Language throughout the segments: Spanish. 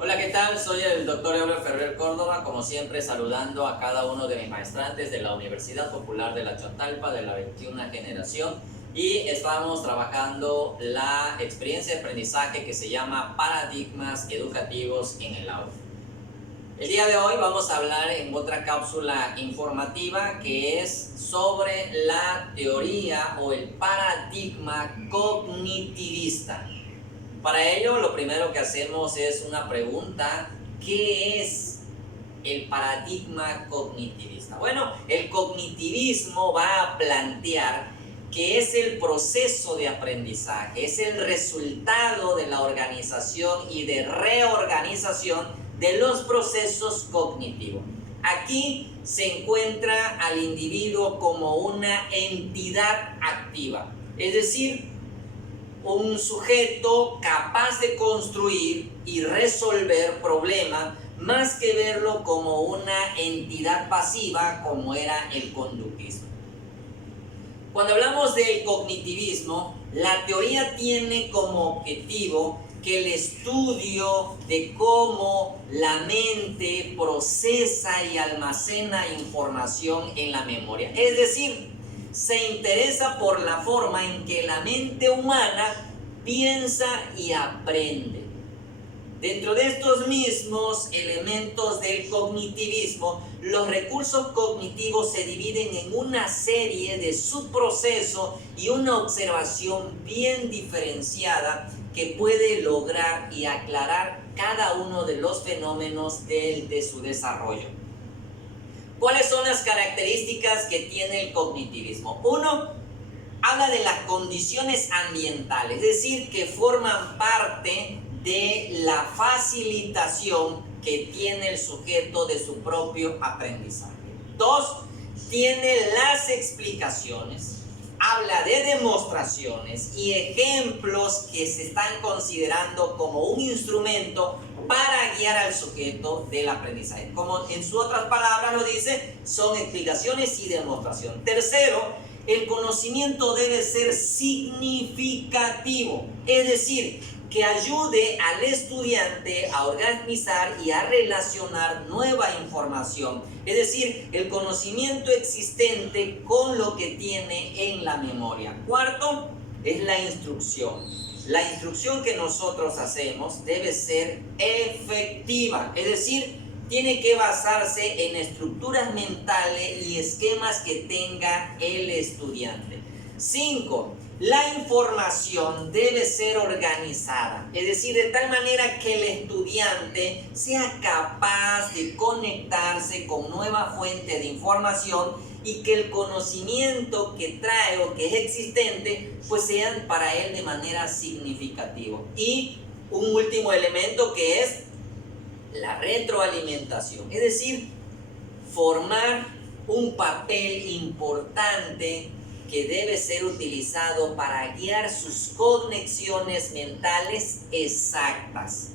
Hola, ¿qué tal? Soy el doctor Eulio Ferrer Córdoba, como siempre saludando a cada uno de mis maestrantes de la Universidad Popular de La Chotalpa de la 21 generación, y estamos trabajando la experiencia de aprendizaje que se llama Paradigmas Educativos en el Aula. El día de hoy vamos a hablar en otra cápsula informativa que es sobre la teoría o el paradigma cognitivista. Para ello, lo primero que hacemos es una pregunta: ¿qué es el paradigma cognitivista? Bueno, el cognitivismo va a plantear que es el proceso de aprendizaje, es el resultado de la organización y de reorganización de los procesos cognitivos. Aquí se encuentra al individuo como una entidad activa, es decir, un sujeto capaz de construir y resolver problemas, más que verlo como una entidad pasiva como era el conductismo. Cuando hablamos del cognitivismo, la teoría tiene como objetivo que el estudio de cómo la mente procesa y almacena información en la memoria. Es decir, se interesa por la forma en que la mente humana piensa y aprende. Dentro de estos mismos elementos del cognitivismo, los recursos cognitivos se dividen en una serie de subprocesos y una observación bien diferenciada que puede lograr y aclarar cada uno de los fenómenos de su desarrollo. ¿Cuáles son las características que tiene el cognitivismo? Uno, habla de las condiciones ambientales, es decir, que forman parte de la facilitación que tiene el sujeto de su propio aprendizaje. Dos, tiene las explicaciones, habla de demostraciones y ejemplos que se están considerando como un instrumento para guiar al sujeto del aprendizaje. Como en sus otras palabras lo dice, son explicaciones y demostración. Tercero, el conocimiento debe ser significativo, es decir, que ayude al estudiante a organizar y a relacionar nueva información, es decir, el conocimiento existente con lo que tiene en la memoria. Cuarto, es la instrucción. La instrucción que nosotros hacemos debe ser efectiva, es decir, tiene que basarse en estructuras mentales y esquemas que tenga el estudiante. 5. La información debe ser organizada, es decir, de tal manera que el estudiante sea capaz de conectarse con nueva fuente de información y que el conocimiento que trae o que es existente, pues sean para él de manera significativa. Y un último elemento que es la retroalimentación, es decir, formar un papel importante que debe ser utilizado para guiar sus conexiones mentales exactas.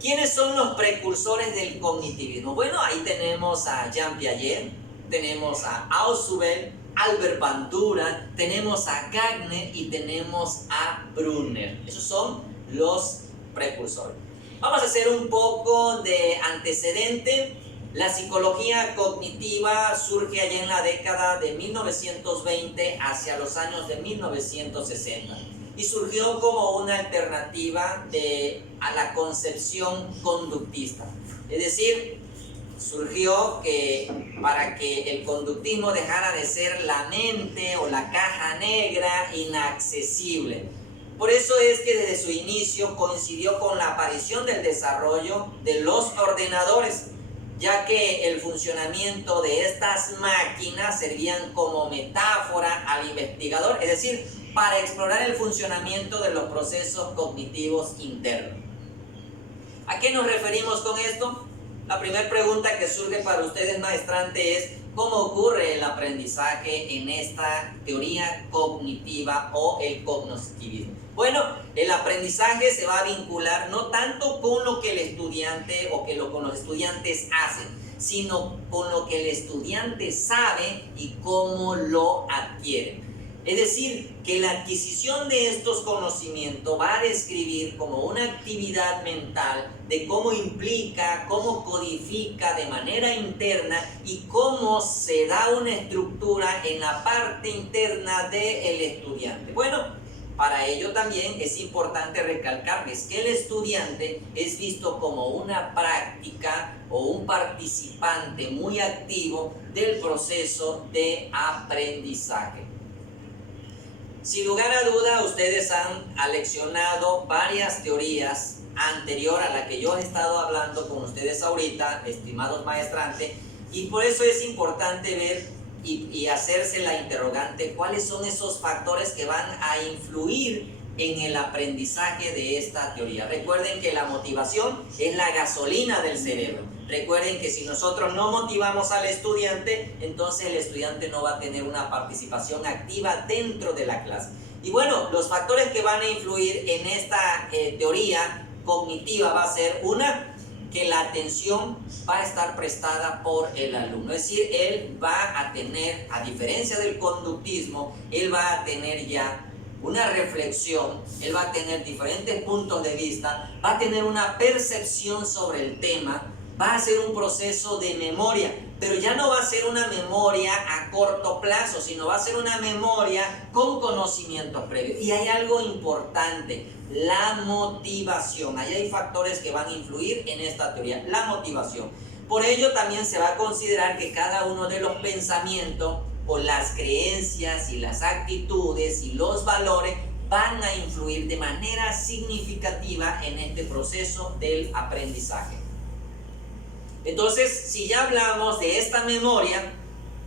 ¿Quiénes son los precursores del cognitivismo? Bueno, ahí tenemos a Jean Piaget, tenemos a Ausubel, Albert Bandura, tenemos a Gardner y tenemos a Brunner. Esos son los precursores. Vamos a hacer un poco de antecedente. La psicología cognitiva surge allá en la década de 1920 hacia los años de 1960 y surgió como una alternativa a la concepción conductista. Es decir, surgió para que el conductismo dejara de ser la mente o la caja negra inaccesible. Por eso es que desde su inicio coincidió con la aparición del desarrollo de los ordenadores, ya que el funcionamiento de estas máquinas servían como metáfora al investigador, es decir, para explorar el funcionamiento de los procesos cognitivos internos. ¿A qué nos referimos con esto? La primera pregunta que surge para ustedes, maestrante, es ¿cómo ocurre el aprendizaje en esta teoría cognitiva o el cognitivismo? Bueno, el aprendizaje se va a vincular no tanto con lo que el estudiante o con los estudiantes hacen, sino con lo que el estudiante sabe y cómo lo adquiere. Es decir, que la adquisición de estos conocimientos va a describir como una actividad mental de cómo implica, cómo codifica de manera interna y cómo se da una estructura en la parte interna del estudiante. Bueno, para ello también es importante recalcarles que el estudiante es visto como una práctica o un participante muy activo del proceso de aprendizaje. Sin lugar a duda, ustedes han aleccionado varias teorías anterior a la que yo he estado hablando con ustedes ahorita, estimados maestrantes, y por eso es importante ver y hacerse la interrogante, ¿cuáles son esos factores que van a influir en el aprendizaje de esta teoría? Recuerden que la motivación es la gasolina del cerebro. Recuerden que si nosotros no motivamos al estudiante, entonces el estudiante no va a tener una participación activa dentro de la clase. Y bueno, los factores que van a influir en esta teoría cognitiva va a ser que la atención va a estar prestada por el alumno. Es decir, él va a tener, a diferencia del conductismo, él va a tener ya una reflexión, él va a tener diferentes puntos de vista, va a tener una percepción sobre el tema, va a ser un proceso de memoria, pero ya no va a ser una memoria a corto plazo, sino va a ser una memoria con conocimientos previos. Y hay algo importante, la motivación. Ahí hay factores que van a influir en esta teoría, la motivación. Por ello también se va a considerar que cada uno de los pensamientos o las creencias y las actitudes y los valores van a influir de manera significativa en este proceso del aprendizaje. Entonces, si ya hablamos de esta memoria,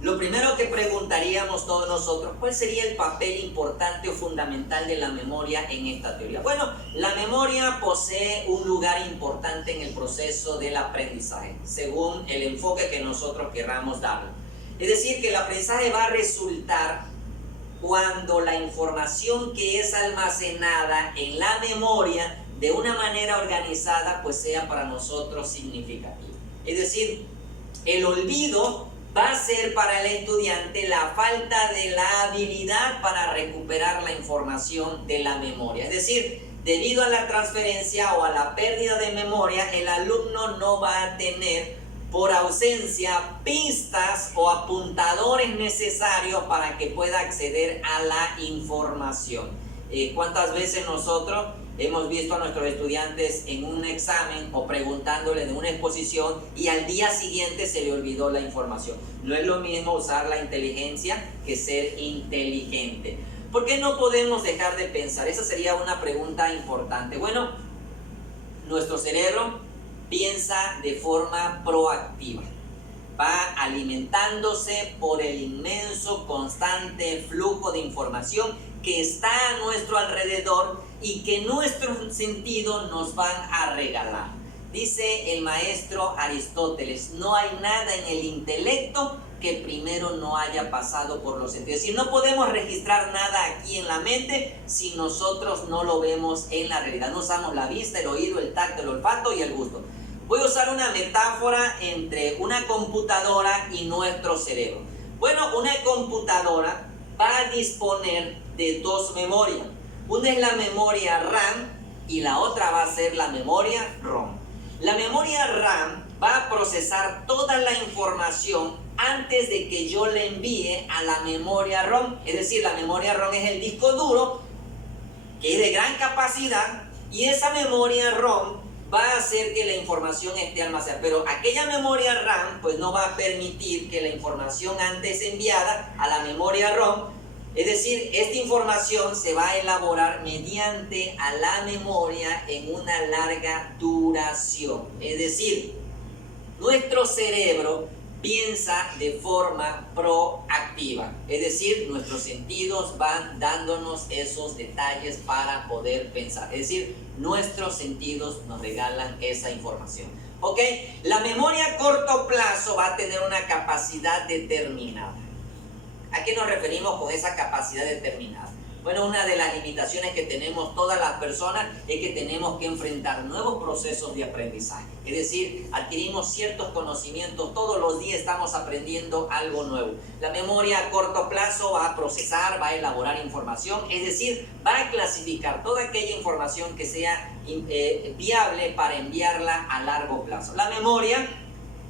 lo primero que preguntaríamos todos nosotros, ¿cuál sería el papel importante o fundamental de la memoria en esta teoría? Bueno, la memoria posee un lugar importante en el proceso del aprendizaje, según el enfoque que nosotros querramos darle. Es decir, que el aprendizaje va a resultar cuando la información que es almacenada en la memoria de una manera organizada, pues sea para nosotros significativa. Es decir, el olvido va a ser para el estudiante la falta de la habilidad para recuperar la información de la memoria. Es decir, debido a la transferencia o a la pérdida de memoria, el alumno no va a tener por ausencia pistas o apuntadores necesarios para que pueda acceder a la información. ¿Cuántas veces nosotros hemos visto a nuestros estudiantes en un examen o preguntándole de una exposición y al día siguiente se le olvidó la información? No es lo mismo usar la inteligencia que ser inteligente. ¿Por qué no podemos dejar de pensar? Esa sería una pregunta importante. Bueno, nuestro cerebro piensa de forma proactiva. Va alimentándose por el inmenso, constante flujo de información que está a nuestro alrededor y que nuestros sentidos nos van a regalar. Dice el maestro Aristóteles, no hay nada en el intelecto que primero no haya pasado por los sentidos. Es decir, no podemos registrar nada aquí en la mente si nosotros no lo vemos en la realidad. No usamos la vista, el oído, el tacto, el olfato y el gusto. Voy a usar una metáfora entre una computadora y nuestro cerebro. Bueno, una computadora va a disponer de dos memorias. Una es la memoria RAM y la otra va a ser la memoria ROM. La memoria RAM va a procesar toda la información antes de que yo le envíe a la memoria ROM. Es decir, la memoria ROM es el disco duro que es de gran capacidad y esa memoria ROM va a hacer que la información esté almacenada, pero aquella memoria RAM pues no va a permitir que la información antes enviada a la memoria ROM, es decir, esta información se va a elaborar mediante a la memoria en una larga duración. Es decir, nuestro cerebro piensa de forma proactiva, es decir, nuestros sentidos van dándonos esos detalles para poder pensar, es decir, nuestros sentidos nos regalan esa información. ¿Ok? La memoria a corto plazo va a tener una capacidad determinada. ¿A qué nos referimos con esa capacidad determinada? Bueno, una de las limitaciones que tenemos todas las personas es que tenemos que enfrentar nuevos procesos de aprendizaje. Es decir, adquirimos ciertos conocimientos, todos los días estamos aprendiendo algo nuevo. La memoria a corto plazo va a procesar, va a elaborar información, es decir, va a clasificar toda aquella información que sea viable para enviarla a largo plazo. La memoria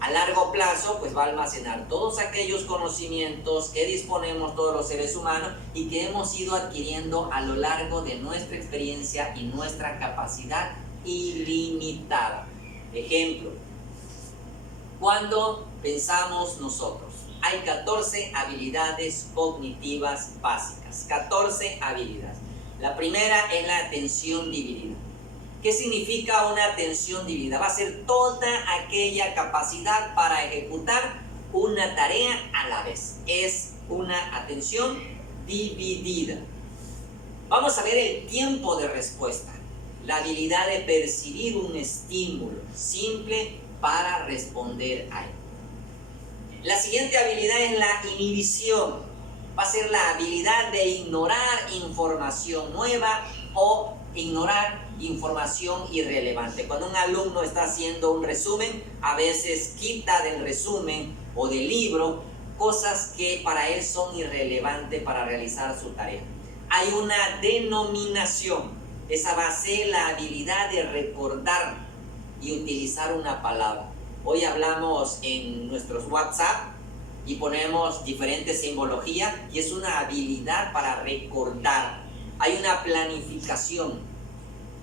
a largo plazo pues va a almacenar todos aquellos conocimientos que disponemos todos los seres humanos y que hemos ido adquiriendo a lo largo de nuestra experiencia y nuestra capacidad ilimitada. Ejemplo, cuando pensamos nosotros, hay 14 habilidades cognitivas básicas, 14 habilidades. La primera es la atención dividida. ¿Qué significa una atención dividida? Va a ser toda aquella capacidad para ejecutar una tarea a la vez. Es una atención dividida. Vamos a ver el tiempo de respuesta. La habilidad de percibir un estímulo simple para responder a él. La siguiente habilidad es la inhibición. Va a ser la habilidad de ignorar información nueva o ignorar información irrelevante. Cuando un alumno está haciendo un resumen, a veces quita del resumen o del libro cosas que para él son irrelevantes para realizar su tarea. Hay una denominación. Esa va a ser la habilidad de recordar y utilizar una palabra. Hoy hablamos en nuestros WhatsApp y ponemos diferentes simbologías y es una habilidad para recordar. Hay una planificación.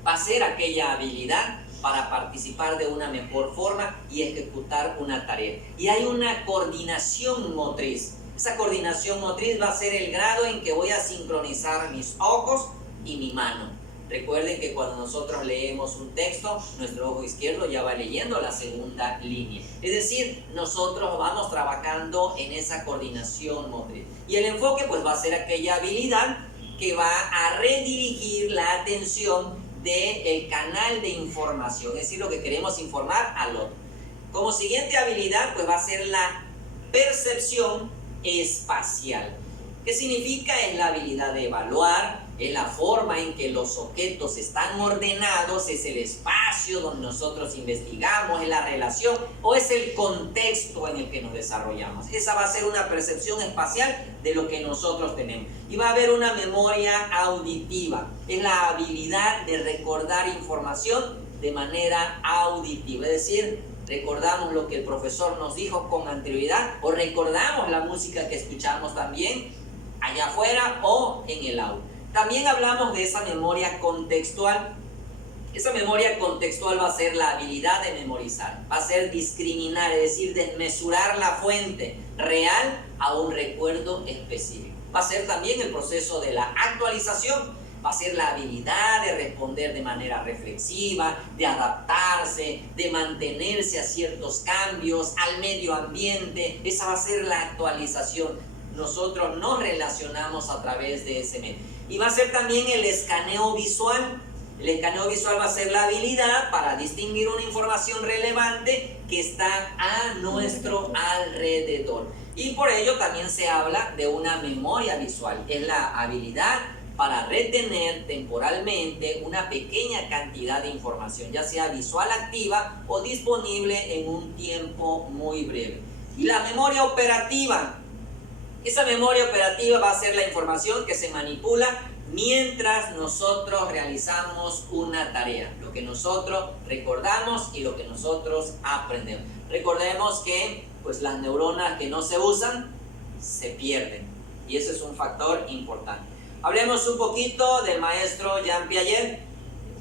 Va a ser aquella habilidad para participar de una mejor forma y ejecutar una tarea. Y hay una coordinación motriz. Esa coordinación motriz va a ser el grado en que voy a sincronizar mis ojos y mi mano. Recuerden que cuando nosotros leemos un texto, nuestro ojo izquierdo ya va leyendo la segunda línea. Es decir, nosotros vamos trabajando en esa coordinación motriz. Y el enfoque pues va a ser aquella habilidad que va a redirigir la atención del canal de información, es decir, lo que queremos informar al otro. Como siguiente habilidad, pues va a ser la percepción espacial. ¿Qué significa? Es la habilidad de evaluar, es la forma en que los objetos están ordenados, es el espacio donde nosotros investigamos, es la relación o es el contexto en el que nos desarrollamos. Esa va a ser una percepción espacial de lo que nosotros tenemos. Y va a haber una memoria auditiva, es la habilidad de recordar información de manera auditiva, es decir, recordamos lo que el profesor nos dijo con anterioridad o recordamos la música que escuchamos también allá afuera o en el aula. También hablamos de esa memoria contextual. Esa memoria contextual va a ser la habilidad de memorizar, va a ser discriminar, es decir, desmesurar la fuente real a un recuerdo específico. Va a ser también el proceso de la actualización, va a ser la habilidad de responder de manera reflexiva, de adaptarse, de mantenerse a ciertos cambios, al medio ambiente. Esa va a ser la actualización. Nosotros nos relacionamos a través de ese medio. Y va a ser también el escaneo visual. El escaneo visual va a ser la habilidad para distinguir una información relevante que está a nuestro alrededor. Y por ello también se habla de una memoria visual. Es la habilidad para retener temporalmente una pequeña cantidad de información, ya sea visual activa o disponible en un tiempo muy breve. Y la memoria operativa. Esa memoria operativa va a ser la información que se manipula mientras nosotros realizamos una tarea. Lo que nosotros recordamos y lo que nosotros aprendemos. Recordemos que pues, las neuronas que no se usan se pierden. Y eso es un factor importante. Hablemos un poquito del maestro Jean Piaget.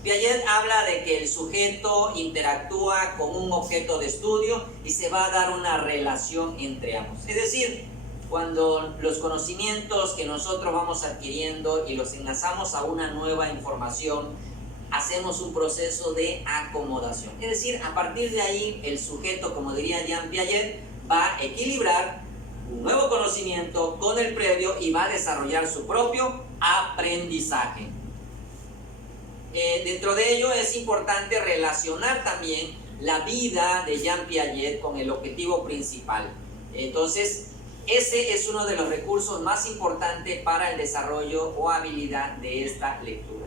Piaget habla de que el sujeto interactúa con un objeto de estudio y se va a dar una relación entre ambos. Es decir, cuando los conocimientos que nosotros vamos adquiriendo y los enlazamos a una nueva información, hacemos un proceso de acomodación. Es decir, a partir de ahí, el sujeto, como diría Jean Piaget, va a equilibrar un nuevo conocimiento con el previo y va a desarrollar su propio aprendizaje. Dentro de ello es importante relacionar también la vida de Jean Piaget con el objetivo principal. Entonces, ese es uno de los recursos más importantes para el desarrollo o habilidad de esta lectura.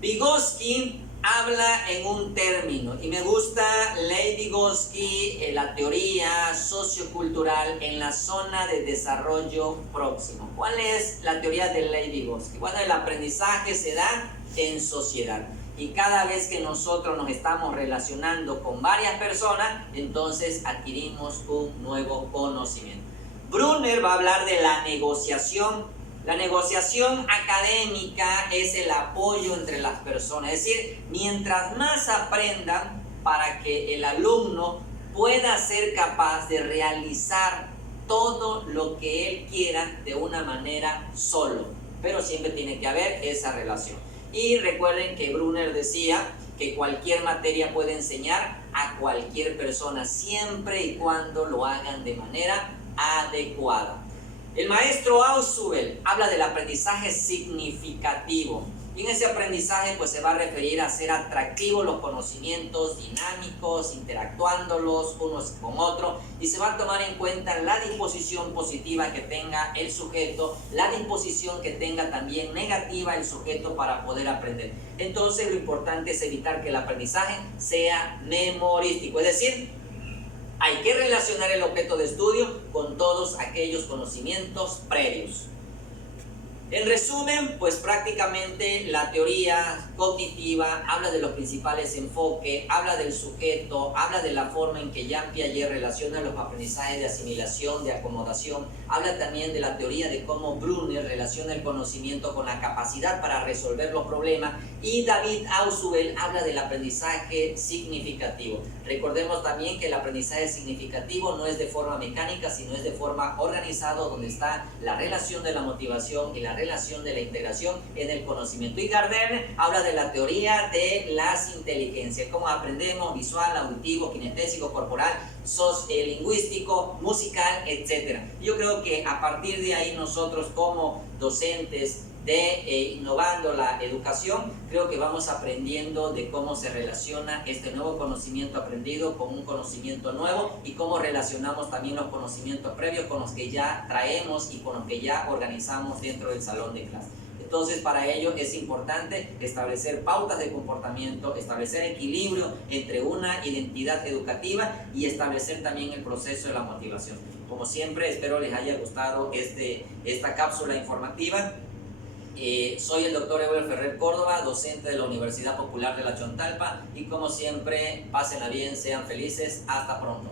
Vygotsky habla en un término, y me gusta Lev Vygotsky, la teoría sociocultural en la zona de desarrollo próximo. ¿Cuál es la teoría de Lev Vygotsky? Bueno, el aprendizaje se da en sociedad, y cada vez que nosotros nos estamos relacionando con varias personas, entonces adquirimos un nuevo conocimiento. Brunner va a hablar de la negociación. La negociación académica es el apoyo entre las personas, es decir, mientras más aprendan para que el alumno pueda ser capaz de realizar todo lo que él quiera de una manera solo, pero siempre tiene que haber esa relación. Y recuerden que Brunner decía que cualquier materia puede enseñar a cualquier persona, siempre y cuando lo hagan de manera adecuada. El maestro Ausubel habla del aprendizaje significativo, y en ese aprendizaje pues se va a referir a hacer atractivos los conocimientos, dinámicos, interactuándolos unos con otros, y se va a tomar en cuenta la disposición positiva que tenga el sujeto, la disposición que tenga también negativa el sujeto para poder aprender. Entonces lo importante es evitar que el aprendizaje sea memorístico, es decir, hay que relacionar el objeto de estudio con todos aquellos conocimientos previos. En resumen, pues prácticamente la teoría cognitiva habla de los principales enfoques, habla del sujeto, habla de la forma en que Jean Piaget relaciona los aprendizajes de asimilación, de acomodación, habla también de la teoría de cómo Brunner relaciona el conocimiento con la capacidad para resolver los problemas, y David Ausubel habla del aprendizaje significativo. Recordemos también que el aprendizaje significativo no es de forma mecánica, sino es de forma organizada, donde está la relación de la motivación y la relación de la integración en el conocimiento. Y Gardner habla de la teoría de las inteligencias, cómo aprendemos: visual, auditivo, kinestésico, corporal, lingüístico, musical, etc. Yo creo que a partir de ahí nosotros como docentes de innovando la educación, creo que vamos aprendiendo de cómo se relaciona este nuevo conocimiento aprendido con un conocimiento nuevo, y cómo relacionamos también los conocimientos previos con los que ya traemos y con los que ya organizamos dentro del salón de clase. Entonces, para ello es importante establecer pautas de comportamiento, establecer equilibrio entre una identidad educativa y establecer también el proceso de la motivación. Como siempre, espero les haya gustado esta cápsula informativa. Soy el doctor Euler Ferrer Córdoba, docente de la Universidad Popular de La Chontalpa, y como siempre, pásenla bien, sean felices, hasta pronto.